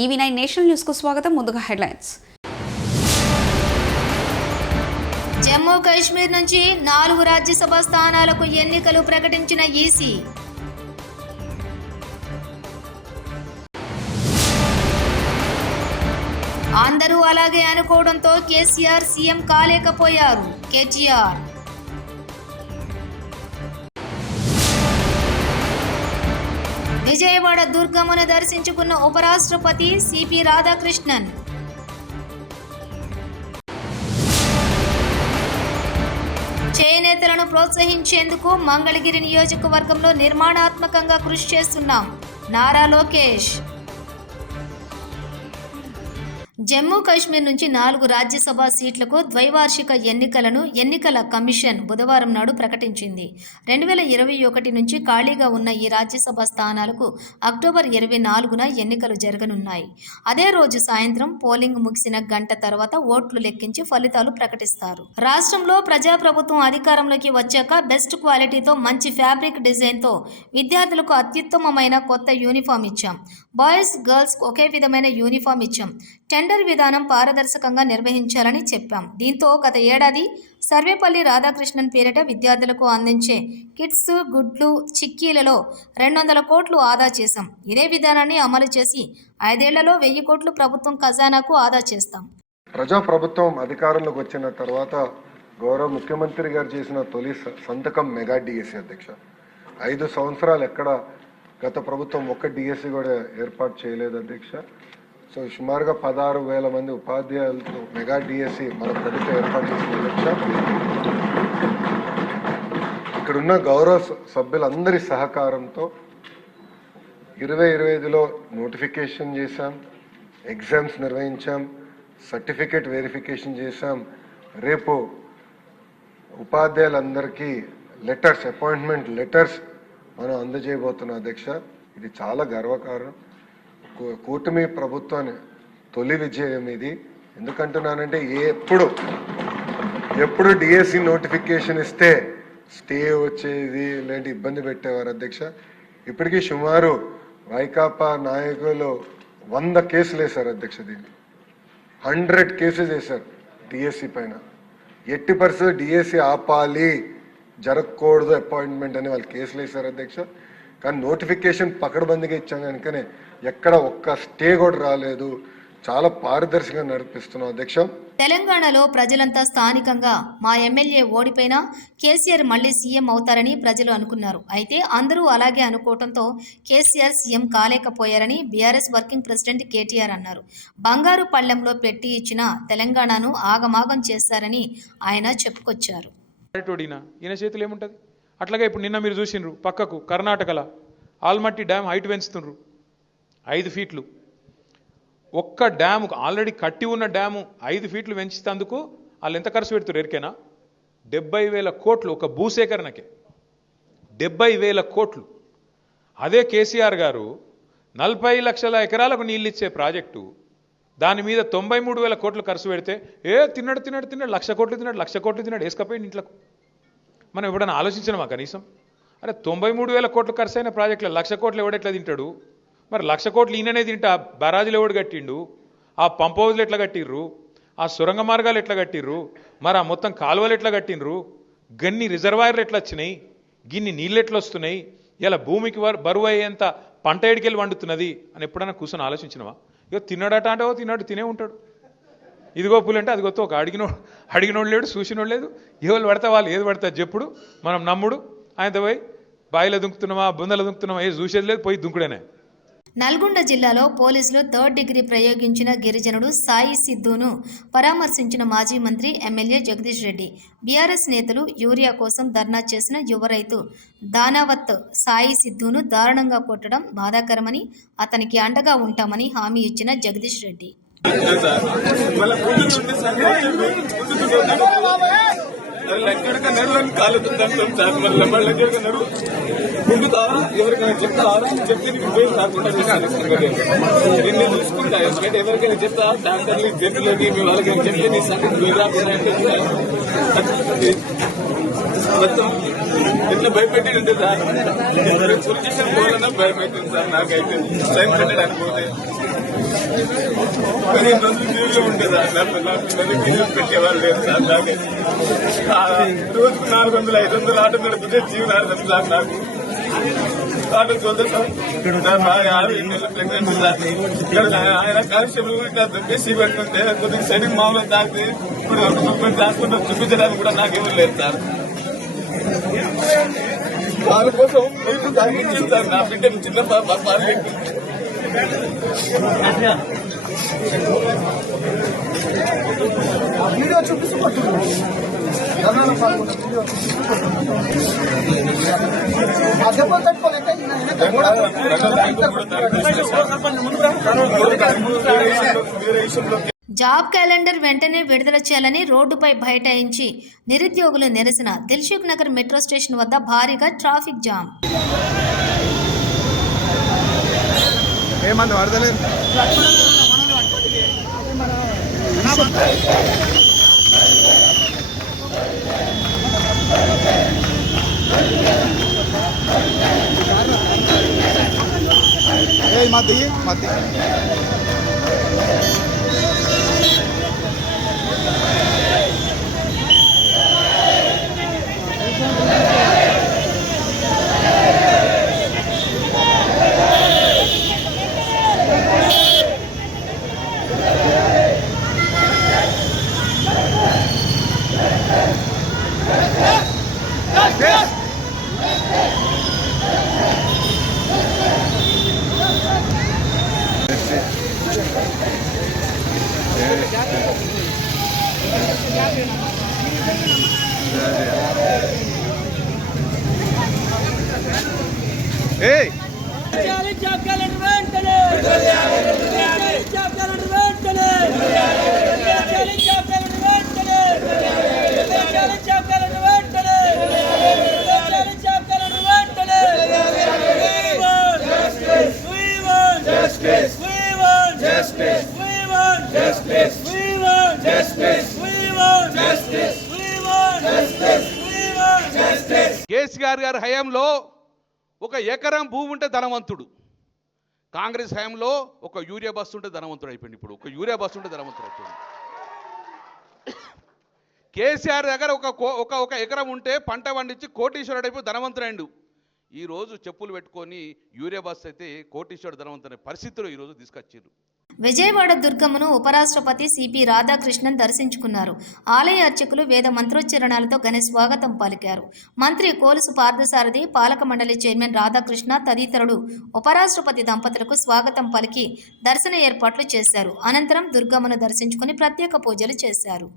EV9 national news కు స్వాగతం. ముందుగా హెడ్లైన్స్. జమ్మూ కాశ్మీర్ నుంచి 4 రాజ్యసభ స్థానాలకు ఎన్నికలు ప్రకటించిన ఈసీ. అందరూ అలాగే అనుకోవడంతో కేసీఆర్ సీఎం కాలేకపోయారు. కేటీఆర్. విజయవాడ దుర్గమ్మను దర్శించుకున్న ఉపరాష్ట్రపతి సిపి రాధాకృష్ణన్. చేనేతలను ప్రోత్సహించేందుకు మంగళగిరి నియోజకవర్గంలో నిర్మాణాత్మకంగా కృషి చేస్తున్నాం. నారా లోకేష్. జమ్మూ కాశ్మీర్ నుంచి 4 రాజ్యసభ సీట్లకు ద్వైవార్షిక ఎన్నికలను ఎన్నికల కమిషన్ బుధవారం నాడు ప్రకటించింది. 2021 నుంచి ఖాళీగా ఉన్న ఈ రాజ్యసభ స్థానాలకు అక్టోబర్ 24న ఎన్నికలు జరగనున్నాయి. అదే రోజు సాయంత్రం పోలింగ్ ముగిసిన గంట తర్వాత ఓట్లు లెక్కించి ఫలితాలు ప్రకటిస్తారు. రాష్ట్రంలో ప్రజాప్రభుత్వం అధికారంలోకి వచ్చాక బెస్ట్ క్వాలిటీతో మంచి ఫ్యాబ్రిక్ డిజైన్తో విద్యార్థులకు అత్యుత్తమమైన కొత్త యూనిఫామ్ ఇచ్చాం. బాయ్స్ గర్ల్స్ ఒకే విధమైన యూనిఫామ్ ఇచ్చాం. టెండర్ విధానం పారదర్శకంగా నిర్వహించాలని చెప్పాం. దీంతో గత ఏడాది సర్వేపల్లి రాధాకృష్ణన్ పేరిట విద్యార్థులకు అందించే కిట్స్, గుడ్లు, చిక్కీలలో 200 కోట్లు ఆదా చేశాం. ఇదే విధానాన్ని అమలు చేసి 5 ఏళ్లలో 1000 కోట్లు ప్రభుత్వం ఖజానాకు ఆదా చేస్తాం. ప్రజాప్రభుత్వం అధికారంలోకి వచ్చిన తర్వాత గౌరవ ముఖ్యమంత్రి గారు చేసిన తొలి సంతకం మెగా డిఎస్సి అధ్యక్ష. 5 సంవత్సరాలు ఎక్కడ గత ప్రభుత్వం ఒక్క డిఎస్సి కూడా ఏర్పాటు చేయలేదు అధ్యక్ష. సో సుమారుగా 16,000 మంది ఉపాధ్యాయులతో మెగా డిఎస్సి మన ప్రభుత్వం ఏర్పాటు చేసిన అధ్యక్ష. ఇక్కడున్న గౌరవ సభ్యులందరి సహకారంతో 2025లో నోటిఫికేషన్ చేశాం, ఎగ్జామ్స్ నిర్వహించాం, సర్టిఫికేట్ వెరిఫికేషన్ చేశాం. రేపు ఉపాధ్యాయులందరికీ లెటర్స్, అపాయింట్మెంట్ లెటర్స్ మనం అందజేయబోతున్నాం అధ్యక్ష. ఇది చాలా గర్వకారణం. కూటమి ప్రభుత్వాన్ని తొలి విజయం ఇది. ఎందుకంటున్నానంటే ఎప్పుడు డిఎస్సి నోటిఫికేషన్ ఇస్తే స్టే వచ్చేది, ఇలాంటి ఇబ్బంది పెట్టేవారు అధ్యక్ష. ఇప్పటికీ సుమారు వైకాపా నాయకులు 100 కేసులు వేశారు అధ్యక్ష. దీన్ని 100 కేసెస్ వేశారు డిఎస్సి పైన. ఎట్టి పరిస్థితుల్లో డిఎస్సి ఆపాలి, జరగకూడదు అపాయింట్మెంట్ అని వాళ్ళు కేసులు వేశారు అధ్యక్ష. కానీ నోటిఫికేషన్ పకడ్బందీగా ఇచ్చాం కనుకనే ఎక్కడ ఒక్క స్టే కూడా రాలేదు. చాలా పారదర్శకంగా నడిపిస్తున్నాం అధ్యక్ష. తెలంగాణలో ప్రజలంతా స్థానికంగా మా ఎమ్మెల్యే ఓడిపోయినా కేసీఆర్ మళ్లీ సీఎం అవుతారని ప్రజలు అనుకున్నారు. అయితే అందరూ అలాగే అనుకోవడంతో కేసీఆర్ సీఎం కాలేకపోయారని బీఆర్ఎస్ వర్కింగ్ ప్రెసిడెంట్ కేటీఆర్ అన్నారు. బంగారు పళ్లెంలో పెట్టి ఇచ్చిన తెలంగాణను ఆగమాగం చేశారని ఆయన చెప్పుకొచ్చారు. ఈయన చేతులు ఏముంటుంది? అట్లాగే ఇప్పుడు నిన్న మీరు చూసినారు పక్కకు కర్ణాటకలో ఆల్మట్టి డ్యామ్ హైట్ పెంచుతుండ్రు 5 ఫీట్లు. ఒక్క డ్యాము ఆల్రెడీ కట్టి ఉన్న డ్యాము 5 ఫీట్లు పెంచుతందుకు వాళ్ళు ఎంత ఖర్చు పెడుతున్నారు ఎరికేనా? 70,000 కోట్లు ఒక భూసేకరణకే. 70,000 కోట్లు. అదే కేసీఆర్ గారు 40 లక్షల ఎకరాలకు నీళ్ళు ఇచ్చే ప్రాజెక్టు దాని మీద 93,000 కోట్లు ఖర్చు పెడితే తిన్నాడు 1,00,000 కోట్లు తిన్నాడు వేసుకపోయింది ఇంట్లోకి. మనం ఎప్పుడైనా ఆలోచించినామా కనీసం? అరే 93,000 కోట్లు ఖర్చు అయిన ప్రాజెక్టులో 1,00,000 కోట్లు ఎవడెట్లా తింటాడు? మరి 1,00,000 కోట్లు ఈయననే తింటా బరాజులు ఎవడు కట్టిండు? ఆ పంప్ హౌజ్లు ఎట్లా కట్టిర్రు? ఆ సొరంగ మార్గాలు ఎట్లా కట్టిర్రు? మరి ఆ మొత్తం కాలువలు ఎట్లా కట్టిండ్రు? గన్ని రిజర్వాయర్లు ఎట్లా వచ్చినాయి? గిన్ని నీళ్ళు ఎట్లా వస్తున్నాయి? ఇలా భూమికి బరువు అయ్యేంత పంట ఎడికెళ్ళి వండుతున్నది అని ఎప్పుడైనా కూర్చొని ఆలోచించినవా? ఇగో తిన్నాడట అంటే తిన్నాడు, తినే ఉంటాడు. ఇదిగో పూలు అంటే అది గొప్ప ఒక అడిగినోడు లేడు, చూసినోడు లేదు. ఎవరు పడతా వాళ్ళు ఏది పడతారు చెప్పుడు, మనం నమ్ముడు. ఆయనతో పోయి బాయిలో దుంకుతున్నామా, బుందలో దుంకుతున్నామా, ఏది చూసేది లేదు, పోయి దుంకుడేనే. నల్గొండ జిల్లాలో పోలీసులు 3rd డిగ్రీ ప్రయోగించిన గిరిజనుడు సాయి సిద్ధును పరామర్శించిన మాజీ మంత్రి ఎమ్మెల్యే జగదీష్ రెడ్డి. బీఆర్ఎస్ నేతలు యూరియా కోసం ధర్నా చేసిన యువ రైతు దానావత్ సాయి సిద్ధును దారుణంగా కొట్టడం బాధాకరమని, అతనికి అండగా ఉంటామని హామీ ఇచ్చిన జగదీష్ రెడ్డి. ఎవరికైనా చెప్తే చూసుకుంటా. ఎందుకంటే ఎవరికైనా చెప్తా డాక్టర్లు జడ్జిలకి మీ వాళ్ళకైనా చెప్తే నీ సంగతి రాకుండా మొత్తం ఎట్లా భయపెట్టింటే సార్ పొలిటీషియన్ పోవాలన్నా భయపెట్టింది సార్. నాకైతే సైన్ పెట్టడానికి పోతే 15 రోజులు లీవ్లో ఉండేదా నాకు లీవ్ పెట్టేవాళ్ళు లేదు సార్. నాకు రోజుకు 400-500 ఆటో నడిపితే జీవనార్థం సార్. నాకు ఆటో చూద్దాం సార్. నా భార్య 6 నెలల ప్రెగ్నెన్సీ సార్. ఇక్కడ ఆయన కానిస్టేబుల్ కూడా దుబ్బేసి పెట్టుకుంటే కొద్దిగా సైనిక మామూలు తాకితే ఇప్పుడు హాస్పిటల్ చూపించడానికి కూడా నాకేమీ లేదు సార్. వాళ్ళ కోసం నీళ్లు తాగించింది సార్. నా బిడ్డ చిన్న పాలు వీడియో చూపిస్తున్నట్టు దెబ్బలు తట్టుకోలేక జాబ్ క్యాలెండర్ వెంటనే విడుదల చేయాలని రోడ్డుపై బైఠాయించి నిరుద్యోగులు నిరసన. దిల్సుఖ్ నగర్ మెట్రో స్టేషన్ వద్ద భారీగా ట్రాఫిక్ జామ్. ఏమన్నా వరదలేదు. మధ్య కేసీఆర్ గారి హయాంలో ఒక ఎకరం భూమి ఉంటే ధనవంతుడు, కాంగ్రెస్ హయాంలో ఒక యూరియా బస్సు ఉంటే ధనవంతుడు అయిపోయింది. ఇప్పుడు ఒక యూరియా బస్సు ఉంటే ధనవంతుడు అయిపోయింది. కేసీఆర్ దగ్గర ఒక ఎకరం ఉంటే పంట పండించి కోటీశ్వరుడు అయిపోయి ధనవంతుడైండు. ఈరోజు చెప్పులు పెట్టుకొని యూరియా బస్సు అయితే కోటీశ్వరుడు ధనవంతుడైన పరిస్థితులు ఈరోజు తీసుకొచ్చారు. విజయవాడ దుర్గమ్మను ఉపరాష్ట్రపతి సిపి రాధాకృష్ణన్ దర్శించుకున్నారు. ఆలయ అర్చకులు వేద మంత్రోచ్చరణాలతో ఘన స్వాగతం పలికారు. మంత్రి కోలుసు పార్థసారథి, పాలక మండలి చైర్మన్ రాధాకృష్ణ తదితరులు ఉపరాష్ట్రపతి దంపతులకు స్వాగతం పలికి దర్శన ఏర్పాట్లు చేశారు. అనంతరం దుర్గమ్మను దర్శించుకుని ప్రత్యేక పూజలు చేశారు.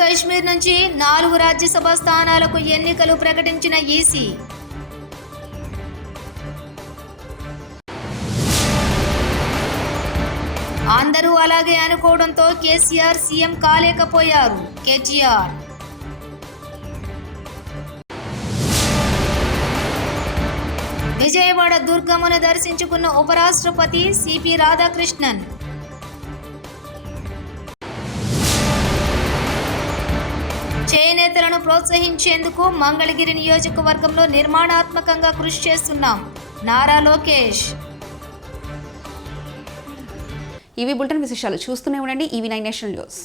కాశ్మీర్ నుంచి 4 రాజ్యసభ స్థానాలకు ఎన్నికలు ప్రకటించిన ఈసీ. అందరూ అలాగే అనుకోవడంతో కేసీఆర్ సీఎం కాలేకపోయారు. కేటీఆర్. విజయవాడ దుర్గమ్మను దర్శించుకున్న ఉపరాష్ట్రపతి సిపి రాధాకృష్ణన్. చేనేతలను ప్రోత్సహించేందుకు మంగళగిరి నియోజకవర్గంలో నిర్మాణాత్మకంగా కృషి చేస్తున్నాం. నారా లోకేష్. ఇవి బులెటిన్ విశేషాలు. చూస్తూనే ఉండండి EV9 నేషనల్ న్యూస్.